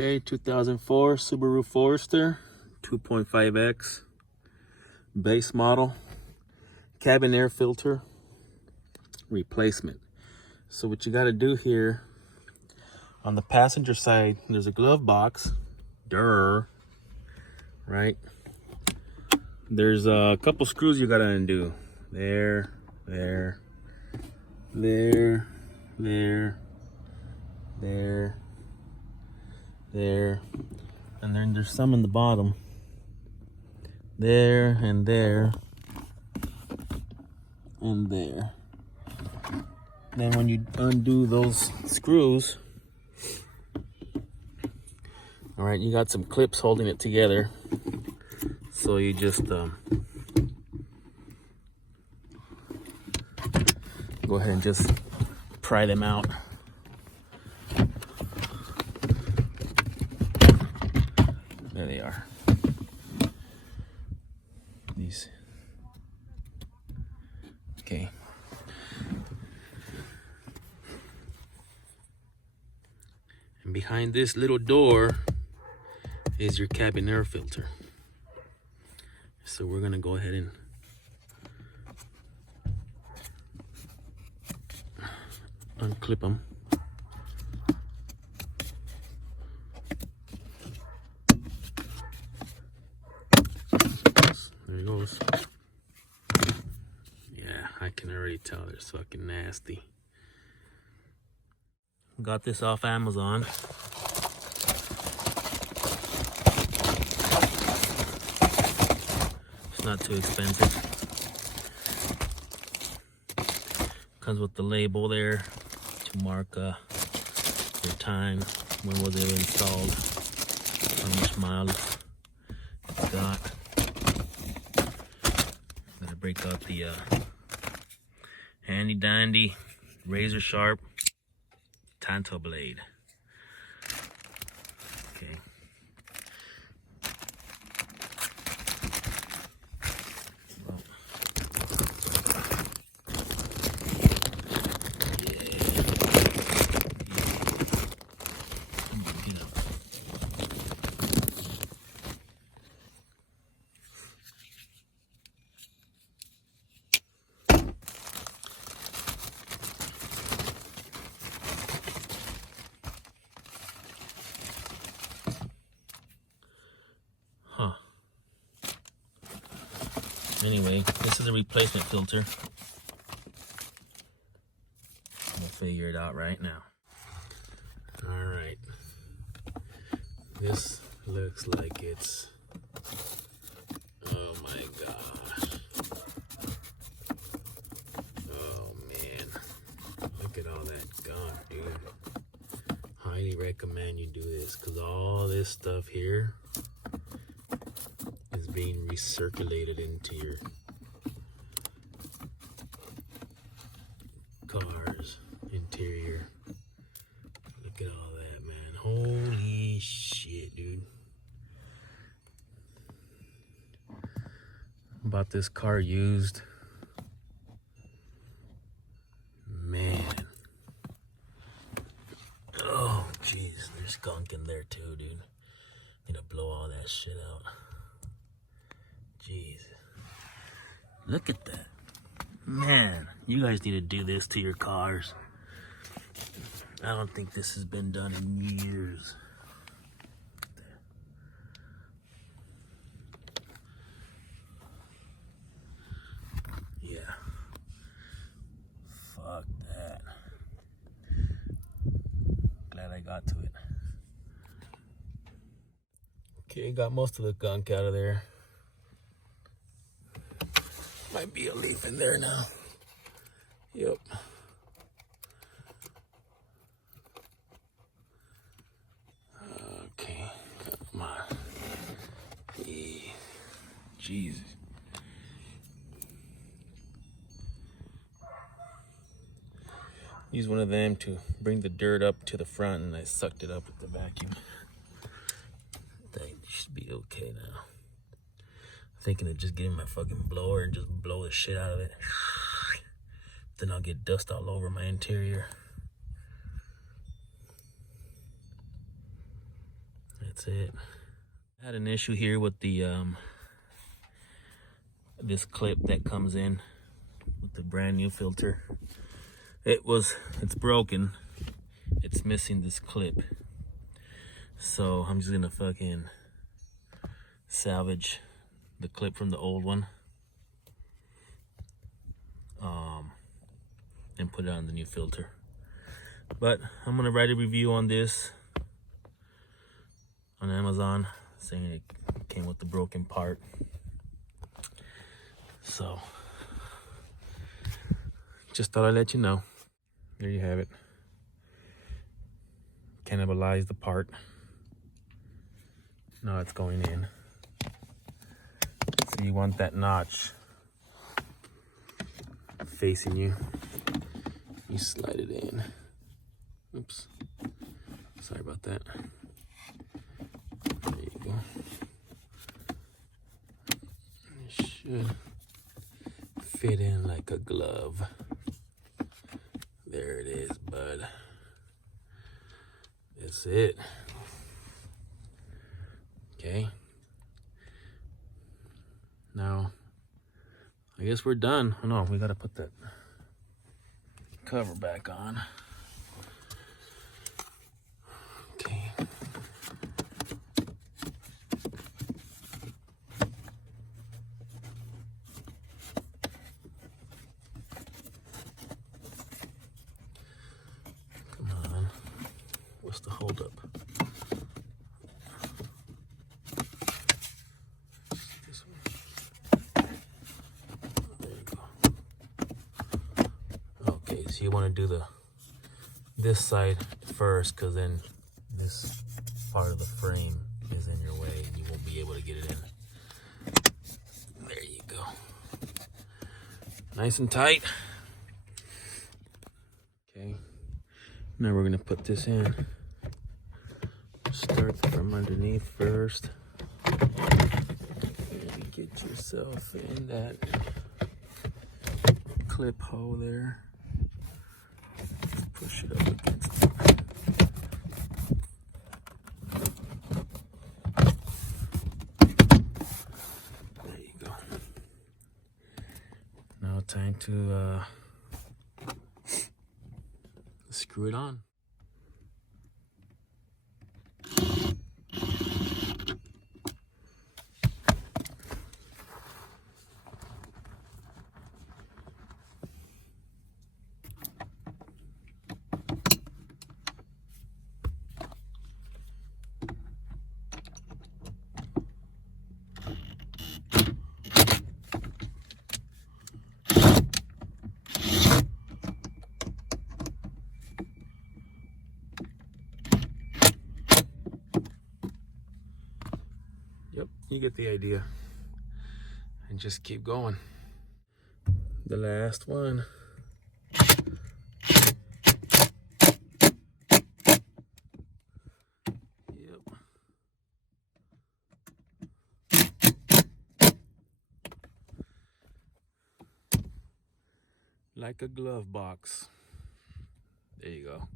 Okay, 2004 Subaru Forester, 2.5X, base model, cabin air filter, replacement. So what you gotta do here, on the passenger side, there's a glove box, right? There's a couple screws you gotta undo. There, there, there, and then there's some in the bottom. There, and there, and there. Then when you undo those screws, all right, you got some clips holding it together. So you just go ahead and just pry them out. There they are. These. Okay. And behind this little door is your cabin air filter. So we're gonna go ahead and unclip them. There it goes. Yeah, I can already tell they're fucking nasty. Got this off Amazon. It's not too expensive. Comes with the label there to mark your time, when was it installed, how much miles it's got. Gotta break out the handy dandy razor sharp Tanto blade. Okay. Well, anyway, this is a replacement filter. We'll figure it out right now. All right. This looks like it's, oh my gosh. Oh man. Look at all that gunk, dude. Highly recommend you do this, because all this stuff here is being recirculated into your car's interior. Look at all that, man. Holy shit, dude. Bought this car used. Man. Oh, jeez. There's skunk in there too, dude. Need to blow all that shit out. Jeez. Look at that. Man, you guys need to do this to your cars. I don't think this has been done in years. Yeah. Fuck that. Glad I got to it. Okay, got most of the gunk out of there. Might be a leaf in there now. Yep. Okay, come on. Jesus. Use one of them to bring the dirt up to the front, and I sucked it up with the vacuum. I think it should be okay now. Thinking of just getting my fucking blower and just blow the shit out of it. Then I'll get dust all over my interior. That's it. I had an issue here with the this clip that comes in with the brand new filter. It's broken. It's missing this clip. So I'm just gonna fucking salvage the clip from the old one. And put it on the new filter. But I'm gonna write a review on this on Amazon, saying it came with the broken part. So just thought I'd let you know. There you have it. Cannibalize the part. Now it's going in. So you want that notch facing you. You slide it in. Oops. Sorry about that. There you go. It should fit in like a glove. There it is, bud. That's it. Okay. Now, I guess we're done. Oh no, we gotta put that cover back on. Okay. Come on. What's the holdup? This one. There you go. Okay, so you want to do this side first, because then this part of the frame is in your way and you won't be able to get it in. There you go. Nice and tight. Okay. Now we're gonna put this in. Start from underneath first. And get yourself in that clip hole there. Just push it up against it. There you go. Now time to screw it on. Yep, you get the idea. And just keep going. The last one. Yep. Like a glove box. There you go.